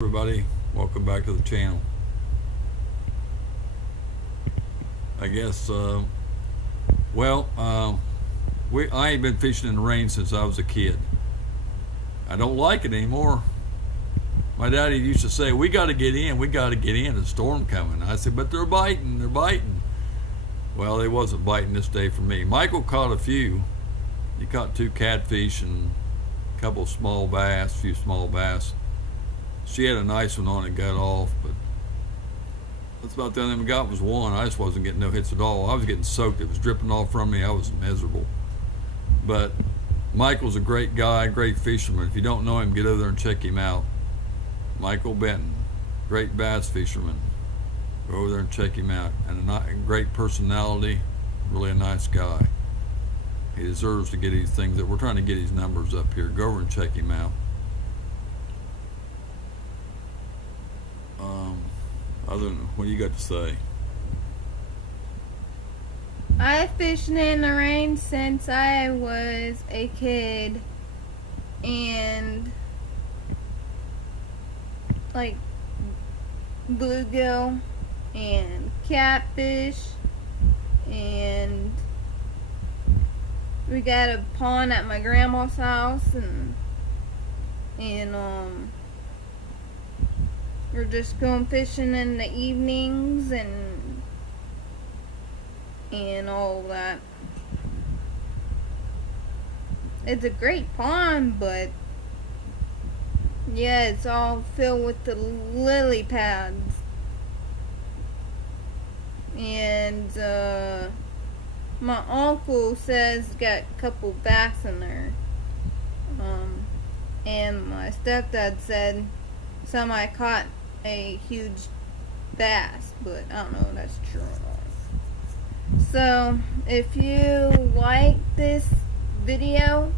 Everybody, welcome back to the channel. I guess I ain't been fishing in the rain since I was a kid. I don't like it anymore. My daddy used to say, we got to get in, there's a storm coming. I said, but they're biting. Well, they wasn't biting this day for me. Michael caught a few. He caught 2 catfish and a couple of few small bass. She had a nice one on it, got off, but that's about the only thing we got was one. I just wasn't getting no hits at all. I was getting soaked. It was dripping off from me. I was miserable. But Michael's a great guy, great fisherman. If you don't know him, get over there and check him out. Michael Benton, great bass fisherman. Go over there and check him out. And a great personality, really a nice guy. He deserves to get these things. We're trying to get his numbers up here. Go over and check him out. Other than, what do you got to say? I've fished in the rain since I was a kid, and like bluegill and catfish, and we got a pond at my grandma's house, and we're just going fishing in the evenings and all that. It's a great pond, but yeah, it's all filled with the lily pads. And my uncle says got a couple bass in there. And my stepdad said somebody caught a huge bass, but I don't know if that's true or not. So if you like this video,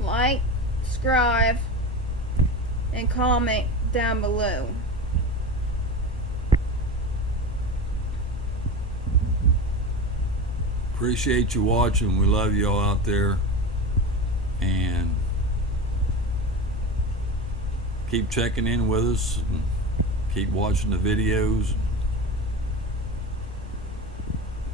like, subscribe, and comment down below. Appreciate you watching. We love you all out there, and keep checking in with us and keep watching the videos.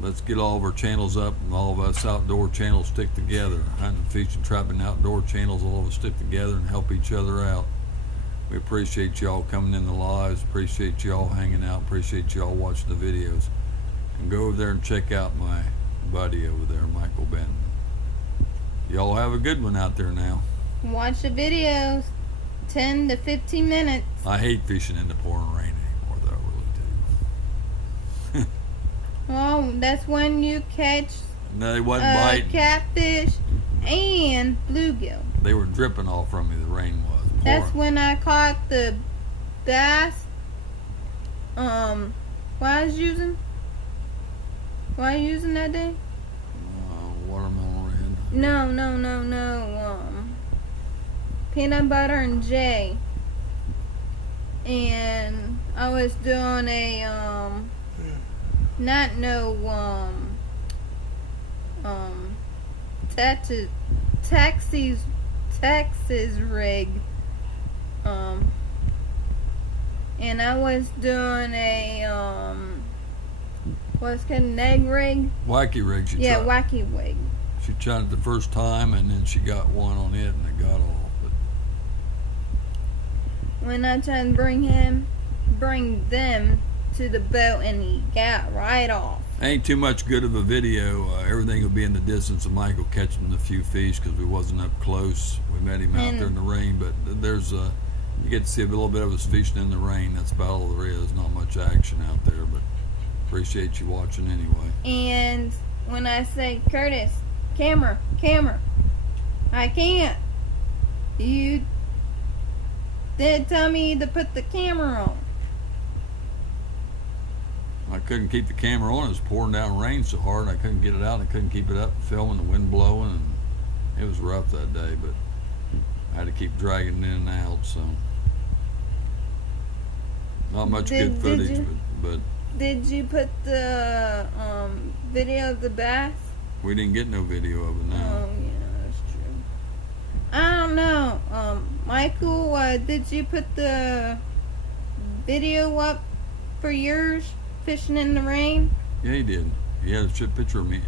Let's get all of our channels up, and all of us outdoor channels stick together. Hunting, fishing, trapping, outdoor channels, all of us stick together and help each other out. We appreciate y'all coming in the lives, appreciate y'all hanging out, appreciate y'all watching the videos. And go over there and check out my buddy over there, Michael Benton. Y'all have a good one out there now. Watch the videos. 10 to 15 minutes. I hate fishing in the pouring rain anymore, though. I really do. Well, that's when you catch No, they wasn't biting. Catfish and bluegill. They were dripping off from me. The rain was pouring. That's when I caught the bass. What I was using? What I using that day? Watermelon red. No. Peanut butter and J. And I was doing a Texas rig. And I was doing a what's called an egg rig? Wacky rig. Wacky rig. She tried it the first time, and then she got one on it, and it got off. But when I tried to bring them to the boat, and he got right off. Ain't too much good of a video. Everything will be in the distance of Michael catching a few fish because we wasn't up close. We met him out there in the rain, but there's you get to see a little bit of us fishing in the rain. That's about all there is. Not much action out there, but appreciate you watching anyway. And when I say, Curtis, camera, I can't. You did tell me to put the camera on. I couldn't keep the camera on. It was pouring down rain so hard, I couldn't get it out. I couldn't keep it up, filming, the wind blowing, and it was rough that day, but I had to keep dragging it in and out, so not much good footage, but did you put the video of the bass? we didn't get no video of it now. Oh yeah, that's true. I don't don't know. Michael, did you put the video up for yours fishing in the rain? Yeah, he did. He had a picture of me.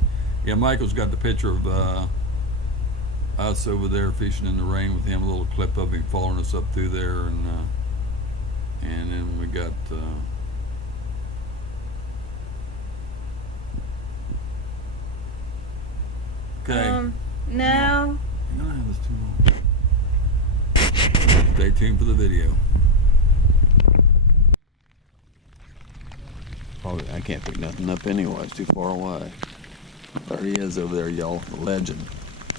Yeah, Michael's got the picture of us over there fishing in the rain with him. A little clip of him following us up through there, and then we got. Okay. Now. You're gonna have this too long. Stay tuned for the video. Probably I can't pick nothing up anyway. It's too far away. There he is over there, y'all. The legend,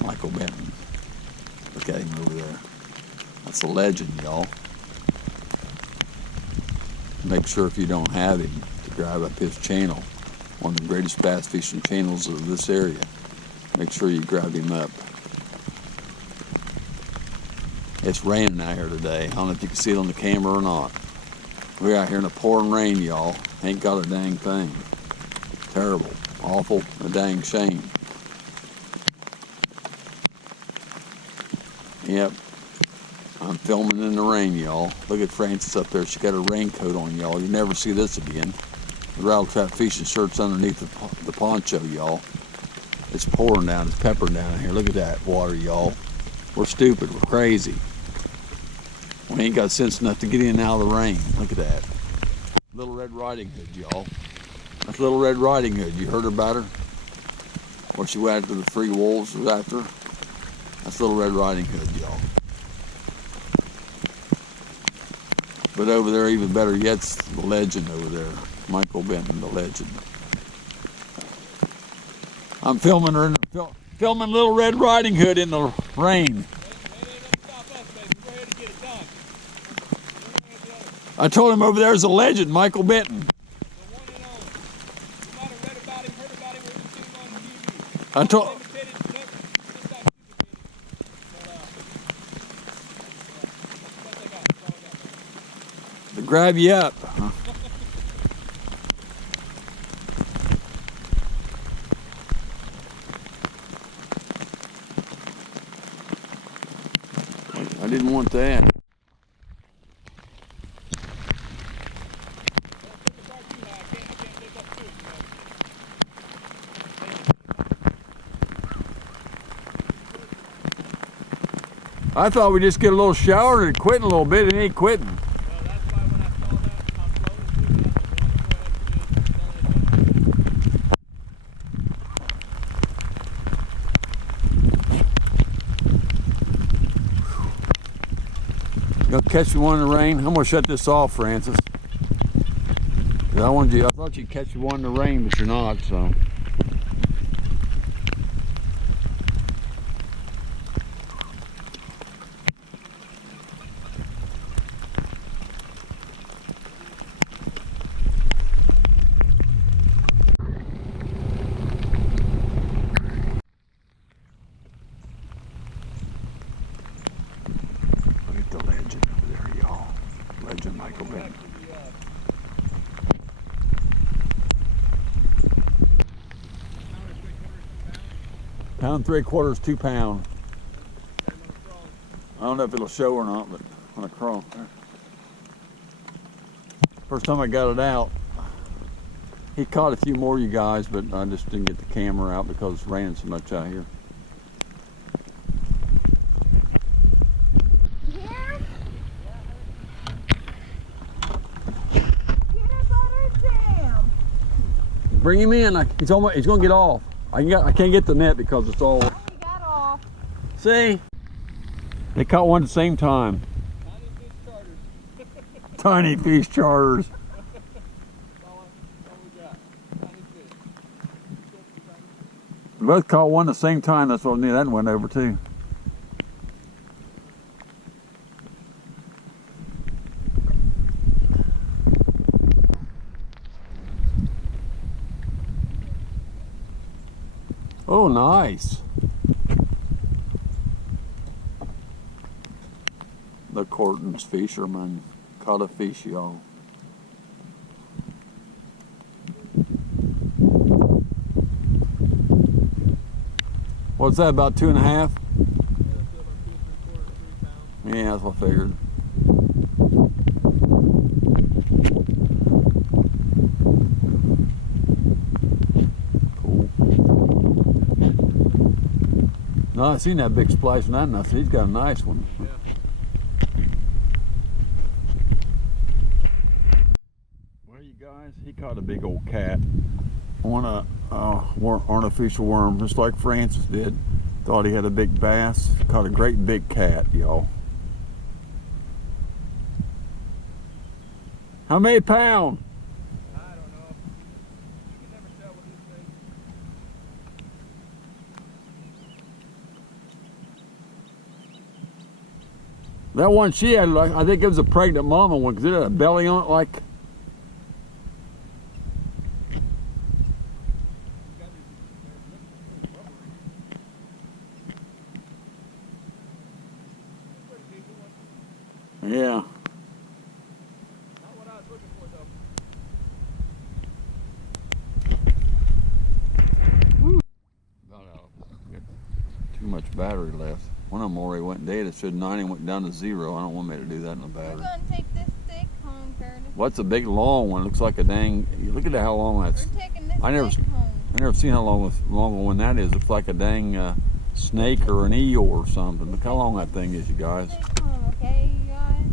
Michael Benton. Look at him over there. That's a legend, y'all. Make sure if you don't have him to drive up his channel, one of the greatest bass fishing channels of this area. Make sure you grab him up. It's raining out here today. I don't know if you can see it on the camera or not. We're out here in the pouring rain, y'all. Ain't got a dang thing. Terrible. Awful. A dang shame. Yep. I'm filming in the rain, y'all. Look at Frances up there. She got her raincoat on, y'all. You never see this again. The rattle trap fishing shirt's underneath the poncho, y'all. It's pouring down. It's peppering down here. Look at that water, y'all. We're stupid. We're crazy. We ain't got sense enough to get in and out of the rain. Look at that. Little Red Riding Hood, y'all. That's Little Red Riding Hood. You heard about her? Where she went after the three wolves was after? That's Little Red Riding Hood, y'all. But over there, even better yet's the legend over there. Michael Benton, the legend. I'm filming her, filming Little Red Riding Hood in the rain. I told him over there's a legend, Michael Benton. I told. To grab you up. I didn't want that. I thought we'd just get a little shower and quit in a little bit. It ain't quitting. Well, that's why when I saw that, I'm slowly moving up to You gonna catch me one in the rain? I'm gonna shut this off, Francis. I thought you'd catch me one in the rain, but you're not, so. The legend over there, y'all. Legend Michael Benton. Pound 3/4, 2 pound. I don't know if it'll show or not, but on a crawl. First time I got it out, he caught a few more, you guys, but I just didn't get the camera out because it's raining so much out here. Bring him in. He's gonna get off. I can't get the net because it's all. He got off. See? They caught one at the same time. Tiny fish charters. We both caught one at the same time. That's what I knew. That went over too. Oh, nice. The Corton's fisherman caught a fish, y'all. What's that, about 2.5? that's what I figured. Cool. No, I seen that big splash night, and I said he's got a nice one. Yeah. Well, you guys, he caught a big old cat on a artificial worm, just like Francis did. Thought he had a big bass. Caught a great big cat, y'all. How many pound? I don't know. You can never tell with these things. That one she had, like, I think it was a pregnant mama one, because it had a belly on it like. Yeah. Not what I was looking for, though. No, got too much battery left. One of them already went dead. It said 90 and went down to 0. I don't want me to do that in the We're battery. gonna take this stick home, Curtis. What's a big long one? Looks like a dang. Look at how long that's. We're taking this I never- stick home. I never seen how long one that is. Looks like a dang snake or an eel or something. Look how long that thing is, you guys. Stick home, okay, you guys?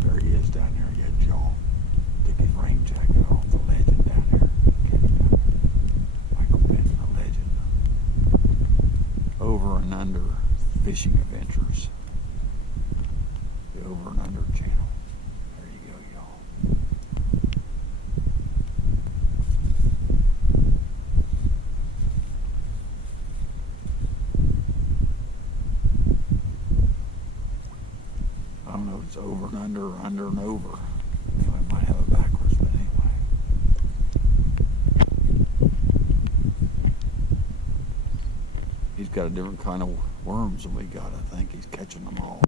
There he is down there. Yeah, Joe. Took his rain jacket off. The legend down there. Get him down there. Michael Benton, the legend. Over and under fishing adventures. The Over and Under channel. There you go, y'all. I don't know if it's over and under or under and over. Anyway, I might have it backwards, but anyway. He's got a different kind of worms than we got, I think. He's catching them all.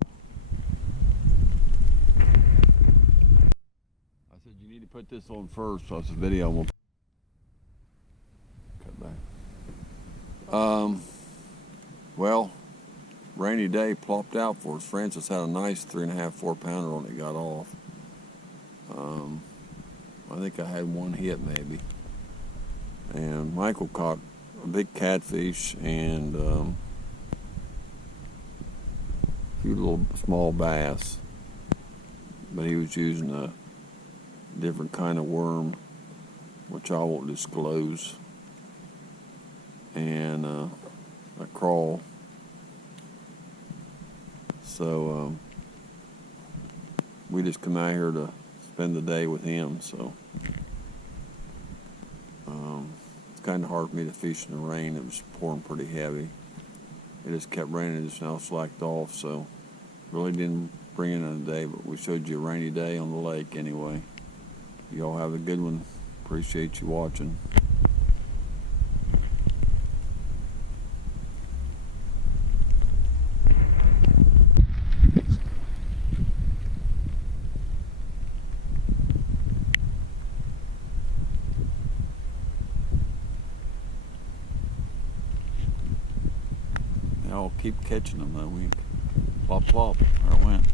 I said, you need to put this on first, so it's a video. We'll cut back. Well, rainy day plopped out for us. Francis had a nice 3.5, 4 pounder on it. Got off. I think I had one hit maybe. And Michael caught a big catfish and a few little small bass. But he was using a different kind of worm, which I won't disclose. And a crawl. So we just come out here to spend the day with him. So it's kind of hard for me to fish in the rain. It was pouring pretty heavy. It just kept raining. It just now slacked off. So really didn't bring it in today, but we showed you a rainy day on the lake anyway. Y'all have a good one. Appreciate you watching. I'll keep catching them though. We plop plop. There it went.